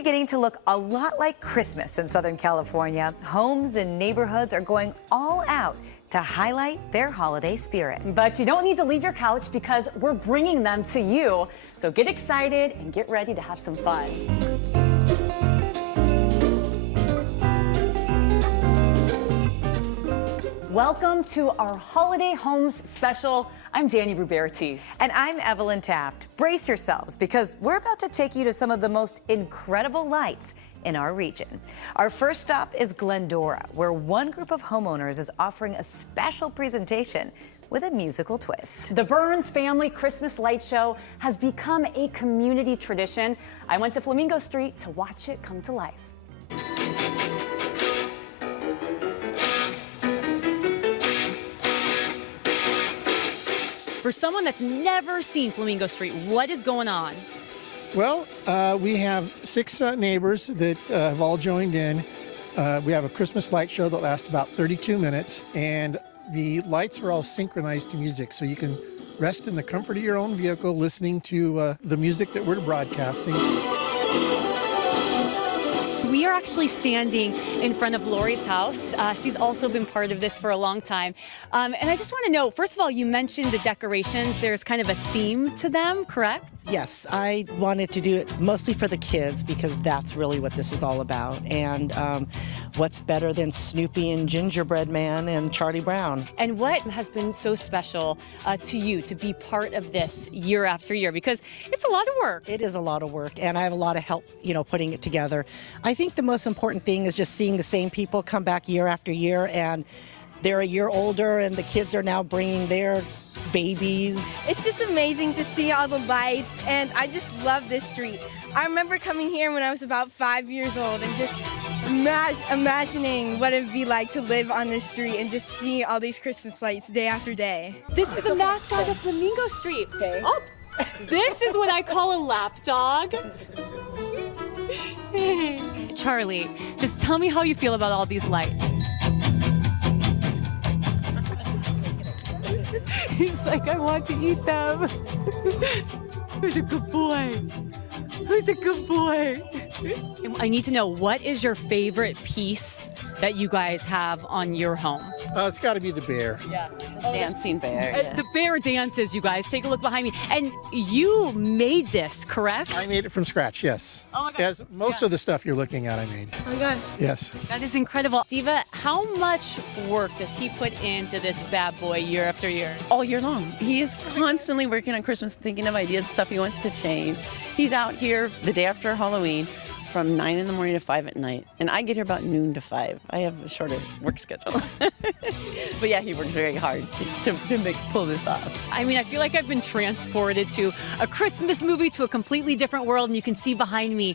beginning to look a lot like Christmas in Southern California. Homes and neighborhoods are going all out to highlight their holiday spirit. But you don't need to leave your couch because we're bringing them to you. So get excited and get ready to have some fun. Welcome to our Holiday Homes special. I'm Dani Ruberti. And I'm Evelyn Taft. Brace yourselves because we're about to take you to some of the most incredible lights in our region. Our first stop is Glendora, where one group of homeowners is offering a special presentation with a musical twist. The Burns Family Christmas Light Show has become a community tradition. I went to Flamingo Street to watch it come to life. For someone that's never seen Flamingo Street, what is going on? Well, we have 6 neighbors that have all joined in. We have a Christmas light show that lasts about 32 minutes, and the lights are all synchronized to music, so you can rest in the comfort of your own vehicle listening to the music that we're broadcasting. We are actually standing in front of Lori's house. She's also been part of this for a long time. And I just want to know, first of all, you mentioned the decorations. There's kind of a theme to them, correct? Yes, I wanted to do it mostly for the kids because that's really what this is all about. And what's better than Snoopy and Gingerbread Man and Charlie Brown? And what has been so special to you to be part of this year after year? Because it's a lot of work. It is a lot of work, and I have a lot of help, putting it together. I think the most important thing is just seeing the same people come back year after year, and they're a year older, and the kids are now bringing their babies. It's just amazing to see all the lights, and I just love this street. I remember coming here when I was about 5 years old and just imagining what it would be like to live on this street and just see all these Christmas lights day after day. This is the mascot of Flamingo Street. Oh, this is what I call a lap dog. Charlie, just tell me how you feel about all these lights. He's like, I want to eat them. Who's a good boy? Who's a good boy? I need to know, what is your favorite piece that you guys have on your home? It's got to be the bear. Yeah. Dancing bear. Yeah. The bear dances, you guys. Take a look behind me. And you made this, correct? I made it from scratch, yes. Oh my gosh. As most of the stuff you're looking at, I made. Oh my gosh. Yes. That is incredible. Diva, how much work does he put into this bad boy year after year? All year long. He is constantly working on Christmas, thinking of ideas, stuff he wants to change. He's out here the day after Halloween from 9 in the morning to 5 at night. And I get here about noon to 5. I have a shorter work schedule. But yeah, he works very hard to pull this off. I mean, I feel like I've been transported to a Christmas movie, to a completely different world, and you can see behind me,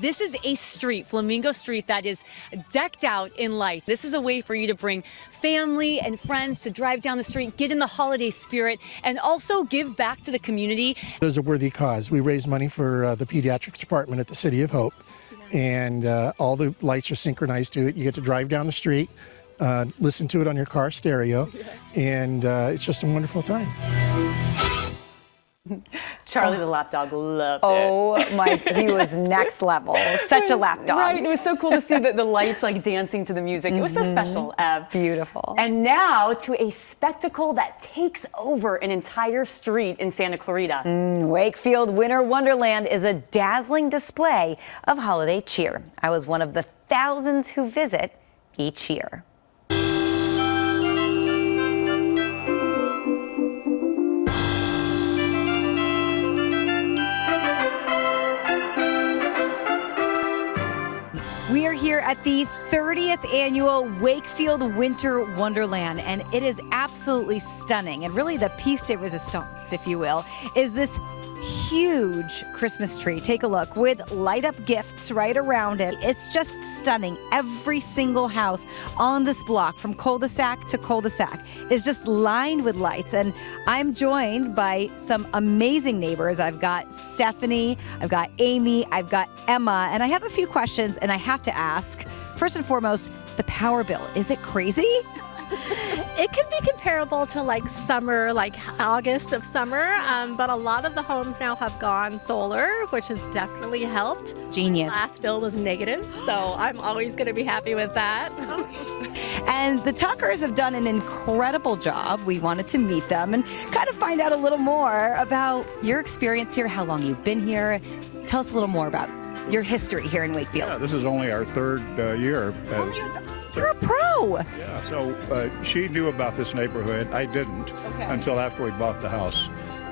this is a street, Flamingo Street, that is decked out in lights. This is a way for you to bring family and friends to drive down the street, get in the holiday spirit, and also give back to the community. There's a worthy cause. We raise money for the pediatrics department at the City of Hope, and all the lights are synchronized to it. You get to drive down the street, listen to it on your car stereo, and it's just a wonderful time. Charlie the lap dog loved it. Oh my, he was next level. Such a lap dog. Right, it was so cool to see the lights like dancing to the music. It was so special, Ev. Beautiful. And now to a spectacle that takes over an entire street in Santa Clarita. Wakefield Winter Wonderland is a dazzling display of holiday cheer. I was one of the thousands who visit each year. We are here at the 30th annual Wakefield Winter Wonderland, and it is absolutely stunning. And really the piece de resistance, if you will, is this huge Christmas tree. Take a look, with light up gifts right around it. It's just stunning. Every single house on this block, from cul-de-sac to cul-de-sac, is just lined with lights. And I'm joined by some amazing neighbors. I've got Stephanie, I've got Amy, I've got Emma, and I have a few questions and I have to ask. First and foremost, the power bill, is it crazy? It can be comparable to like summer, like August of summer, but a lot of the homes now have gone solar, which has definitely helped. Genius. Last bill was negative, so I'm always going to be happy with that. And the Tuckers have done an incredible job. We wanted to meet them and kind of find out a little more about your experience here, how long you've been here. Tell us a little more about your history here in Wakefield. Yeah, this is only our third year. You're a pro. Yeah, so she knew about this neighborhood. I didn't until after we bought the house.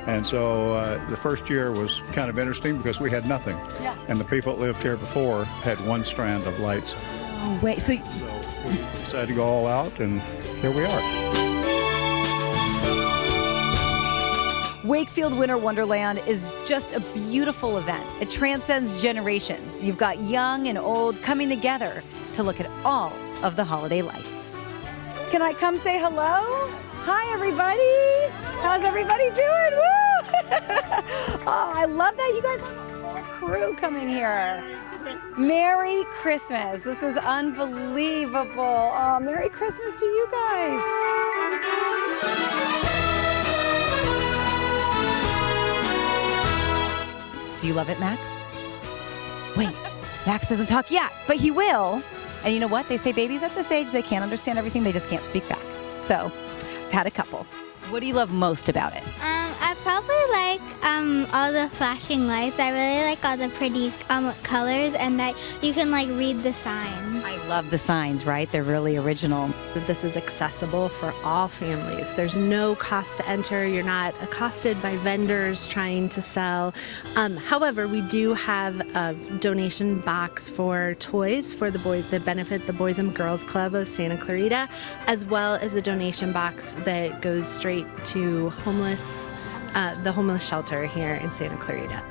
And so the first year was kind of interesting because we had nothing. Yeah. And the people that lived here before had one strand of lights. Oh, wait, so So we decided to go all out, and here we are. Wakefield Winter Wonderland is just a beautiful event. It transcends generations. You've got young and old coming together to look at all of the holiday lights. Can I come say hello? Hi, everybody. How's everybody doing? Woo! Oh, I love that you guys have a whole crew coming here. Merry Christmas. This is unbelievable. Oh, Merry Christmas to you guys. Do you love it, Max? Wait, Max doesn't talk yet, but he will. And you know what? They say babies at this age, they can't understand everything, they just can't speak back. So, I've had a couple. What do you love most about it? I probably like all the flashing lights. I really like all the pretty colors and that you can like read the signs. I love the signs, right? They're really original. This is accessible for all families. There's no cost to enter. You're not accosted by vendors trying to sell. However, we do have a donation box for toys for the benefit the Boys and Girls Club of Santa Clarita, as well as a donation box that goes straight to the homeless shelter here in Santa Clarita.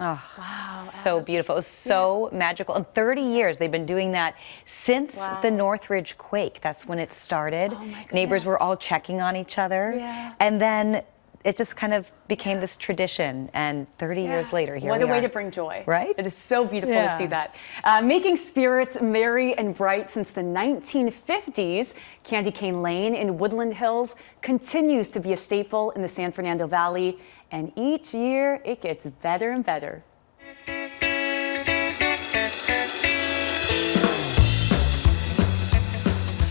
Oh, wow. So beautiful. It was so magical. In 30 years, they've been doing that since the Northridge quake. That's when it started. Oh my goodness. Neighbors were all checking on each other. Yeah. And then it just kind of became this tradition. And 30 years later, here we are. What a way to bring joy. Right? It is so beautiful to see that. Making spirits merry and bright since the 1950s, Candy Cane Lane in Woodland Hills continues to be a staple in the San Fernando Valley. And each year, it gets better and better.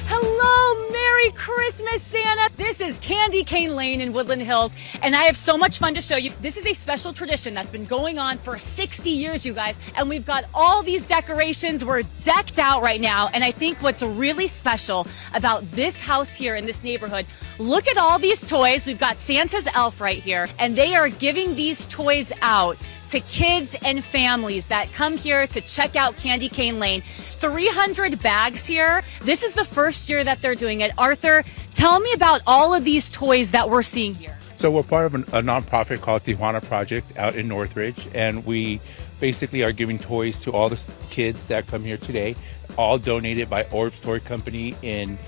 Hello, Merry Christmas, Santa. This is Candy Cane Lane in Woodland Hills, and I have so much fun to show you. This is a special tradition that's been going on for 60 years, you guys, and we've got all these decorations. We're decked out right now, and I think what's really special about this house here in this neighborhood, look at all these toys. We've got Santa's elf right here, and they are giving these toys out to kids and families that come here to check out Candy Cane Lane. 300 bags here. This is the first year that they're doing it. Arthur, tell me about all of these toys that we're seeing here. So we're part of a nonprofit called Tijuana Project out in Northridge, and we basically are giving toys to all the kids that come here today, all donated by Orbs Toy Company in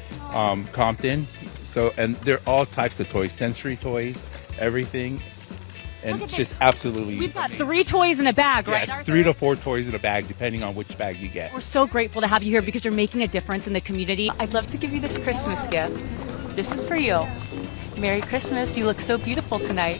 Compton. So, and they're all types of toys, sensory toys, everything. And it's just absolutely We've got amazing. 3 toys in a bag, right, Yes, Arthur? 3 to 4 toys in a bag, depending on which bag you get. We're so grateful to have you here because you're making a difference in the community. I'd love to give you this Christmas gift. This is for you. Merry Christmas. You look so beautiful tonight.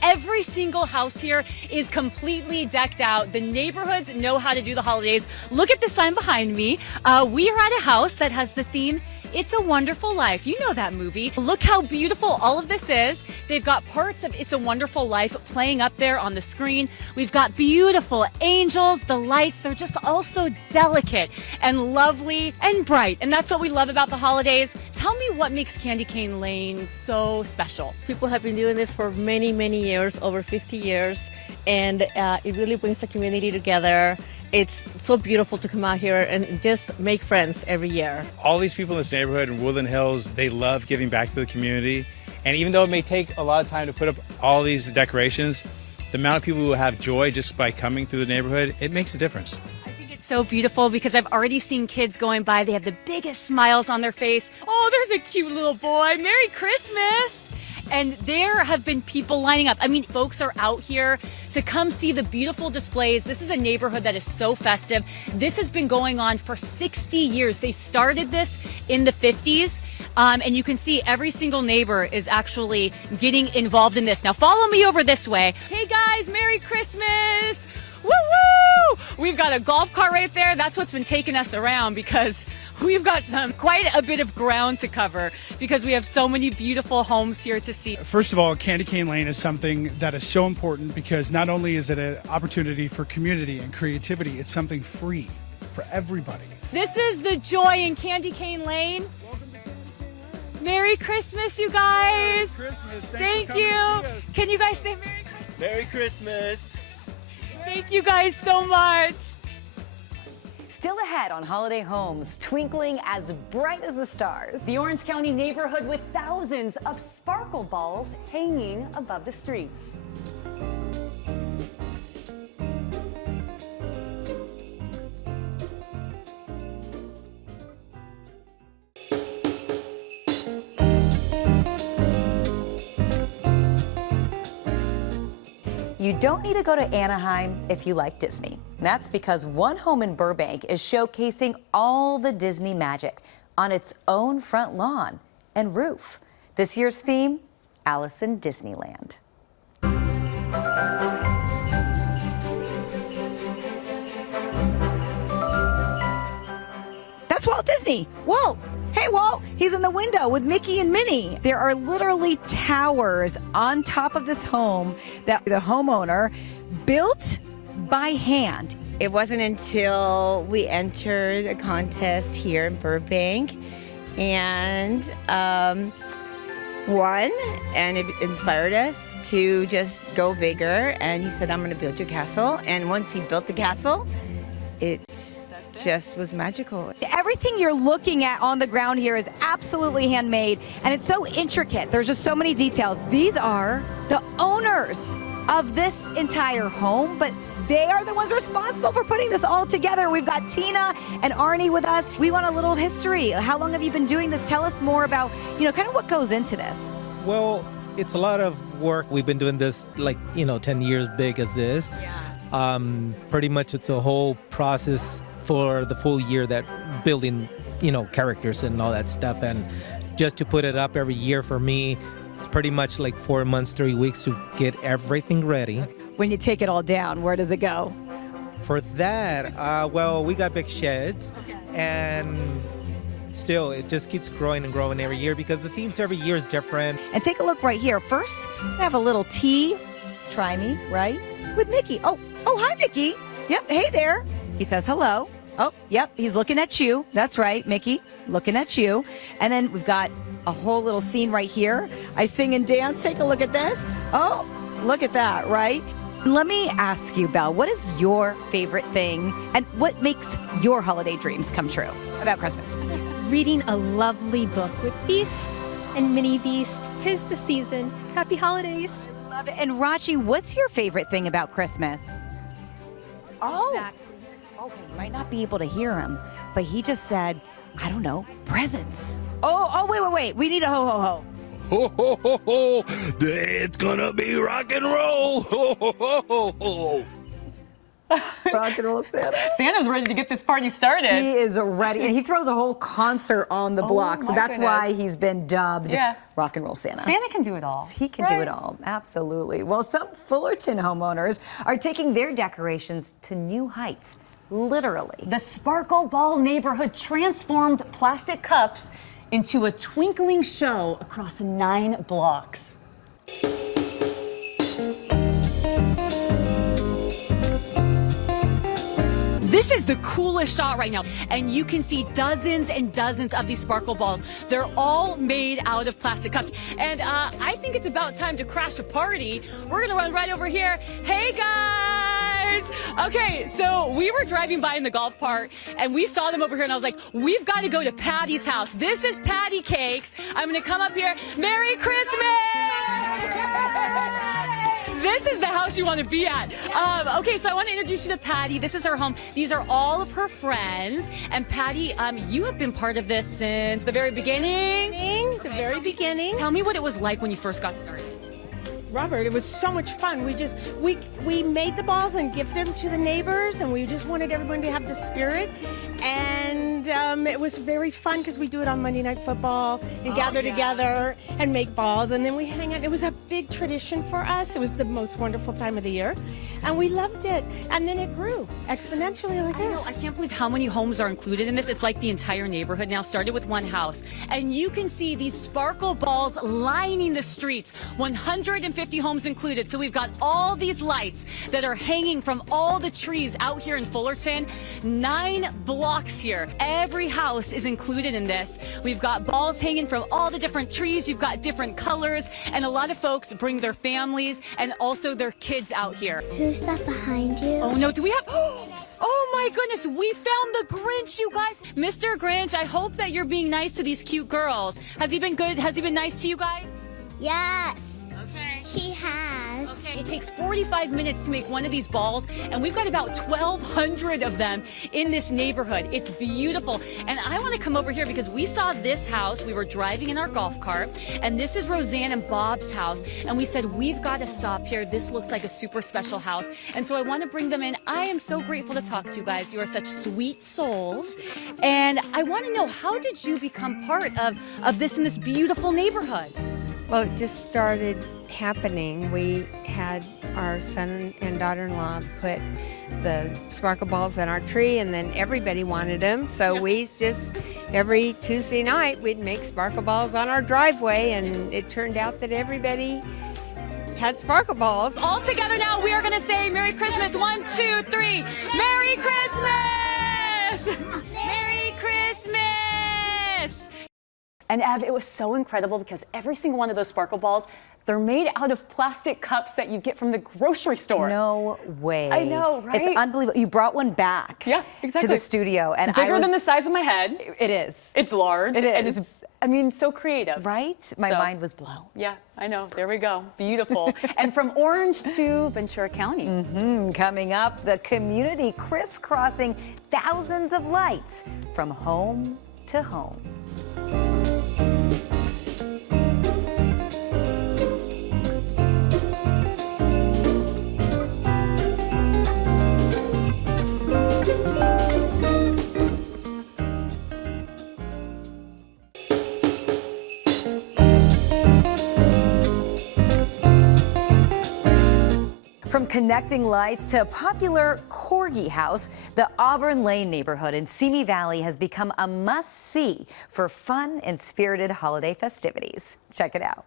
Every single house here is completely decked out. The neighborhoods know how to do the holidays. Look at the sign behind me. We are at a house that has the theme It's a Wonderful Life. You know that movie. Look how beautiful all of this is. They've got parts of It's a Wonderful Life playing up there on the screen. We've got beautiful angels, the lights. They're just all so delicate and lovely and bright. And that's what we love about the holidays. Tell me what makes Candy Cane Lane so special. People have been doing this for many, many years, over 50 years, and it really brings the community together. It's so beautiful to come out here and just make friends every year. All these people in this neighborhood in Woodland Hills, they love giving back to the community. And even though it may take a lot of time to put up all these decorations, the amount of people who have joy just by coming through the neighborhood, it makes a difference. It's so beautiful because I've already seen kids going by. They have the biggest smiles on their face. Oh, there's a cute little boy. Merry Christmas. and there have been people lining up. I mean, folks are out here to come see the beautiful displays. This is a neighborhood that is so festive. This has been going on for 60 years. They started this in the 50s. And you can see every single neighbor is actually getting involved in this. Now follow me over this way. Hey guys, Merry Christmas! Woo woo! We've got a golf cart right there. That's what's been taking us around because we've got quite a bit of ground to cover because we have so many beautiful homes here to see. First of all, Candy Cane Lane is something that is so important because not only is it an opportunity for community and creativity, it's something free for everybody. This is the joy in Candy Cane Lane. Merry Christmas, you guys. Merry Christmas. Thank you. Can you guys say Merry Christmas? Merry Christmas. Thank you guys so much. Still ahead on holiday homes, twinkling as bright as the stars. The Orange County neighborhood with thousands of sparkle balls hanging above the streets. You don't need to go to Anaheim if you like Disney. That's because one home in Burbank is showcasing all the Disney magic on its own front lawn and roof. This year's theme, Alice in Disneyland. That's Walt Disney. Walt. Hey, Walt, he's in the window with Mickey and Minnie. There are literally towers on top of this home that the homeowner built by hand. It wasn't until we entered a contest here in Burbank and won, and it inspired us to just go bigger. And he said, I'm going to build your castle. And once he built the castle, it just was magical. Everything you're looking at on the ground here is absolutely handmade, and it's so intricate. There's just so many details. These are the owners of this entire home, but they are the ones responsible for putting this all together. We've got Tina and Arnie with us. We want a little history. How long have you been doing this? Tell us more about, kind of what goes into this. Well, it's a lot of work. We've been doing this 10 years big as this. Yeah. Pretty much it's a whole process for the full year that building, characters and all that stuff. And just to put it up every year for me, it's pretty much like 4 months, 3 weeks to get everything ready. When you take it all down, where does it go? For that, well, we got big sheds, and still it just keeps growing and growing every year because the themes every year is different. And take a look right here. First, I have a little tea, try me, right? With Mickey. Oh, hi, Mickey. Yep, hey there. He says hello. Oh, yep, he's looking at you. That's right, Mickey, looking at you. And then we've got a whole little scene right here. I sing and dance. Take a look at this. Oh, look at that, right? Let me ask you, Belle, what is your favorite thing and what makes your holiday dreams come true about Christmas? Reading a lovely book with Beast and Minnie Beast. 'Tis the season. Happy holidays. Love it. And Rachi, what's your favorite thing about Christmas? Oh. Exactly. Okay, you might not be able to hear him, but he just said, I don't know, presents. Oh, wait. We need a ho, ho, ho. Ho, ho, ho, ho. It's gonna be rock and roll. Ho, ho, ho, ho, ho. Rock and roll Santa. Santa's ready to get this party started. He is ready. And he throws a whole concert on the block. So that's why he's been dubbed Rock and Roll Santa. Santa can do it all. He can do it all. Absolutely. Well, some Fullerton homeowners are taking their decorations to new heights. Literally. The Sparkle Ball neighborhood transformed plastic cups into a twinkling show across 9 blocks. This is the coolest shot right now, and you can see dozens and dozens of these sparkle balls. They're all made out of plastic cups, and I think it's about time to crash a party. We're gonna run right over here. Hey guys! Okay, so we were driving by in the golf cart, and we saw them over here, and I was like, we've got to go to Patty's house. This is Patty Cakes. I'm gonna come up here. Merry Christmas! This is the house you want to be at. Okay, so I want to introduce you to Patty. This is her home. These are all of her friends. And Patty, you have been part of this since the very beginning. The very beginning. Tell me what it was like when you first got started. Robert, it was so much fun. We made the balls and gifted them to the neighbors, and we just wanted everyone to have the spirit. And it was very fun because we do it on Monday Night Football and gather together and make balls, and then we hang out. It was a big tradition for us. It was the most wonderful time of the year, and we loved it. And then it grew exponentially like this. I can't believe how many homes are included in this. It's like the entire neighborhood now started with one house. And you can see these sparkle balls lining the streets. 150 homes included. So we've got all these lights that are hanging from all the trees out here in Fullerton. 9 blocks here. Every house is included in this. We've got balls hanging from all the different trees. You've got different colors, and a lot of folks bring their families and also their kids out here. Who's that behind you? Oh no, do we have... Oh my goodness, we found the Grinch, you guys. Mr. Grinch, I hope that you're being nice to these cute girls. Has he been good? Has he been nice to you guys? Yeah. Okay. He has. Okay. It takes 45 minutes to make one of these balls, and we've got about 1,200 of them in this neighborhood. It's beautiful. And I want to come over here because we saw this house. We were driving in our golf cart, and this is Roseanne and Bob's house. And we said, we've got to stop here. This looks like a super special house. And so I want to bring them in. I am so grateful to talk to you guys. You are such sweet souls. And I want to know, how did you become part of this in this beautiful neighborhood? Well, it just started happening. We had our son and daughter-in-law put the sparkle balls on our tree, and then everybody wanted them. So we just, every Tuesday night, we'd make sparkle balls on our driveway, and it turned out that everybody had sparkle balls. All together now, we are going to say Merry Christmas. 1, 2, 3. Merry Christmas! Merry Christmas! And Ev, it was so incredible because every single one of those sparkle balls, they're made out of plastic cups that you get from the grocery store. No way. I know, right? It's unbelievable. You brought one back exactly. to the studio. And It's bigger than the size of my head. It is. It's large. It is. And it's, I mean, so creative. Right? My mind was blown. Yeah, I know. There we go. Beautiful. And from Orange to Ventura County. Coming up, the community crisscrossing thousands of lights from home to home. From connecting lights to a popular corgi house, the Auburn Lane neighborhood in Simi Valley has become a must-see for fun and spirited holiday festivities. Check it out.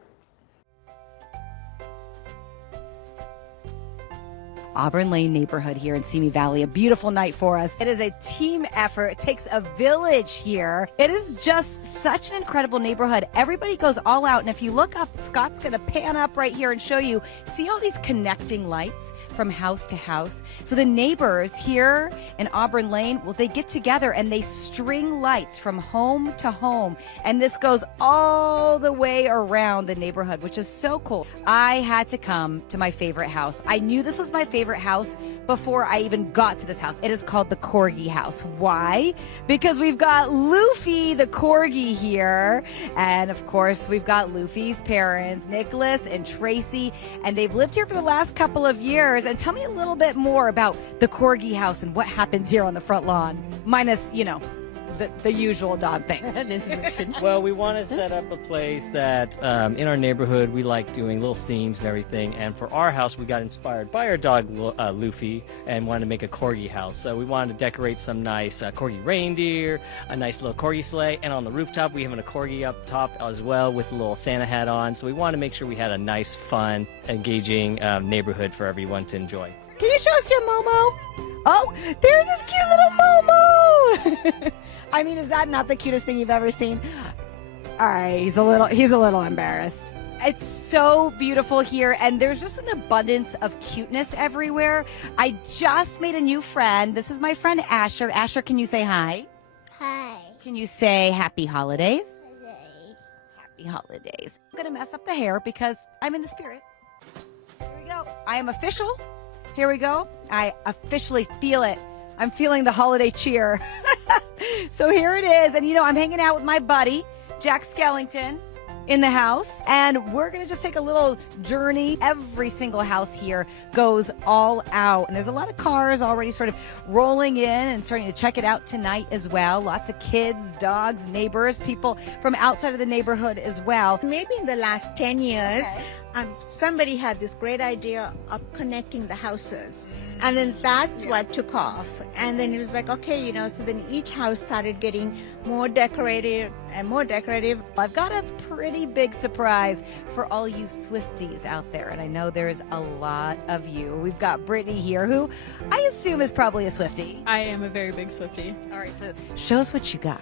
Auburn Lane neighborhood here in Simi Valley. A beautiful night for us. It is a team effort. It takes a village here. It is just such an incredible neighborhood. Everybody goes all out. And if you look up, Scott's going to pan up right here and show you. See all these connecting lights from house to house? So the neighbors here in Auburn Lane, well, they get together and they string lights from home to home. And this goes all the way around the neighborhood, which is so cool. I had to come to my favorite house. I knew this was my favorite house before I even got to this house. It is called the Corgi House. Why? Because we've got Luffy, the Corgi, here. And of course, we've got Luffy's parents, Nicholas and Tracy, and they've lived here for the last couple of years. And tell me a little bit more about the Corgi House and what happens here on the front lawn, minus, you know, the usual dog thing. Well, we want to set up a place that in our neighborhood we like doing little themes and everything. And for our house, we got inspired by our dog Luffy and wanted to make a corgi house. So we wanted to decorate some nice corgi reindeer, a nice little corgi sleigh, and on the rooftop we have a corgi up top as well with a little Santa hat on. So we wanted to make sure we had a nice, fun, engaging neighborhood for everyone to enjoy. Can you show us your Momo? Oh, there's this cute little Momo. I mean, is that not the cutest thing you've ever seen? All right, he's a little embarrassed. It's so beautiful here, and there's just an abundance of cuteness everywhere. I just made a new friend. This is my friend Asher. Asher, can you say hi? Hi. Can you say happy holidays? Happy holidays. I'm gonna mess up the hair because I'm in the spirit. Here we go. I am official. Here we go. I officially feel it. I'm feeling the holiday cheer. So here it is. And I'm hanging out with my buddy, Jack Skellington, in the house. And we're going to just take a little journey. Every single house here goes all out. And there's a lot of cars already sort of rolling in and starting to check it out tonight as well. Lots of kids, dogs, neighbors, people from outside of the neighborhood as well. Maybe in the last 10 years, somebody had this great idea of connecting the houses. And then that's what took off. And then it was like, okay, so then each house started getting more decorative and more decorative. I've got a pretty big surprise for all you Swifties out there. And I know there's a lot of you. We've got Brittany here, who I assume is probably a Swiftie. I am a very big Swiftie. All right, so show us what you got.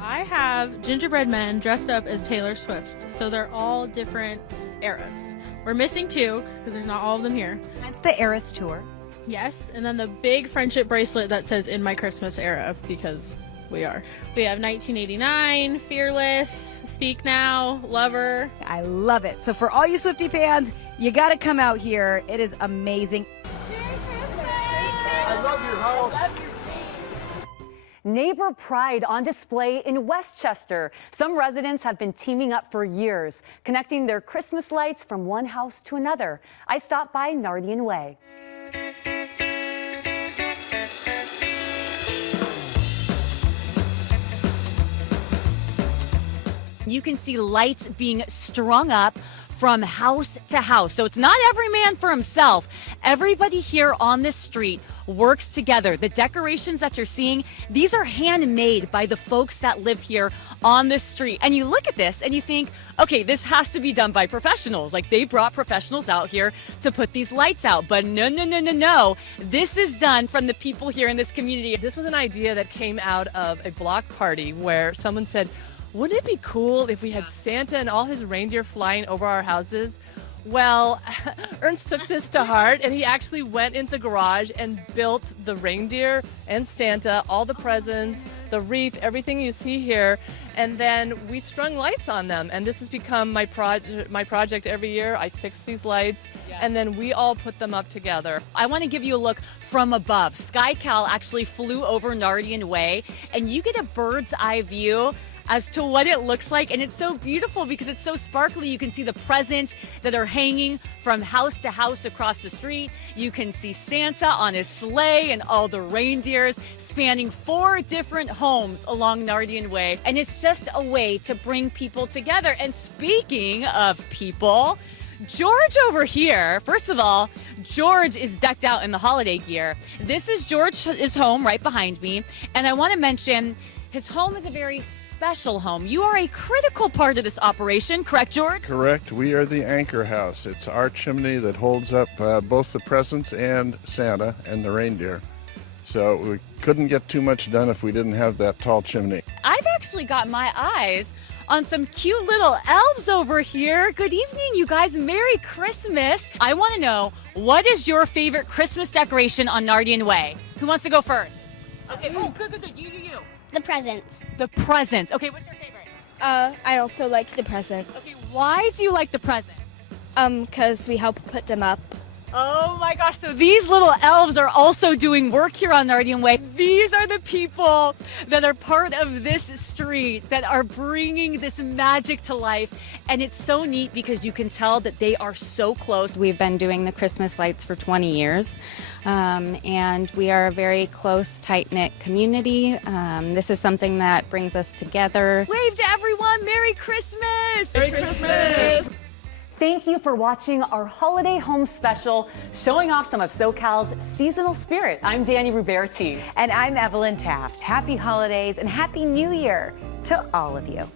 I have gingerbread men dressed up as Taylor Swift. So they're all different eras. We're missing 2 because there's not all of them here. That's the Eras Tour. Yes, and then the big friendship bracelet that says "In My Christmas Era" because we are. We have 1989, Fearless, Speak Now, Lover. I love it. So for all you Swiftie fans, you got to come out here. It is amazing. I love your house. Neighbor pride on display in Westchester. Some residents have been teaming up for years, connecting their Christmas lights from one house to another. I stopped by Nardian Way. You can see lights being strung up from house to house. So it's not every man for himself. Everybody here on this street works together. The decorations that you're seeing, these are handmade by the folks that live here on this street. And you look at this and you think, okay, this has to be done by professionals. Like they brought professionals out here to put these lights out. But no. This is done from the people here in this community. This was an idea that came out of a block party where someone said, wouldn't it be cool if we had Santa and all his reindeer flying over our houses? Well, Ernst took this to heart and he actually went into the garage and built the reindeer and Santa, all the presents, the wreath, everything you see here. And then we strung lights on them. And this has become my project every year. I fix these lights and then we all put them up together. I want to give you a look from above. KCAL actually flew over Nardian Way and you get a bird's eye view as to what it looks like. And it's so beautiful because it's so sparkly. You can see the presents that are hanging from house to house across the street. You can see Santa on his sleigh and all the reindeers spanning 4 different homes along Nardian Way. And it's just a way to bring people together. And speaking of people, George over here, first of all, George is decked out in the holiday gear. This is George's home right behind me. And I want to mention his home is a very special home. You are a critical part of this operation, correct, George? Correct. We are the anchor house. It's our chimney that holds up both the presents and Santa and the reindeer. So we couldn't get too much done if we didn't have that tall chimney. I've actually got my eyes on some cute little elves over here. Good evening, you guys. Merry Christmas. I want to know, what is your favorite Christmas decoration on Nardian Way? Who wants to go first? Okay, oh, good. You. The presents. The presents. Okay, what's your favorite? I also like the presents. Okay, why do you like the presents? Because we help put them up. Oh my gosh, so these little elves are also doing work here on Nardian Way. These are the people that are part of this street that are bringing this magic to life. And it's so neat because you can tell that they are so close. We've been doing the Christmas lights for 20 years. And we are a very close, tight-knit community. This is something that brings us together. Wave to everyone, Merry Christmas! Merry Christmas! Thank you for watching our holiday home special, showing off some of SoCal's seasonal spirit. I'm Dani Ruberti. And I'm Evelyn Taft. Happy holidays and Happy New Year to all of you.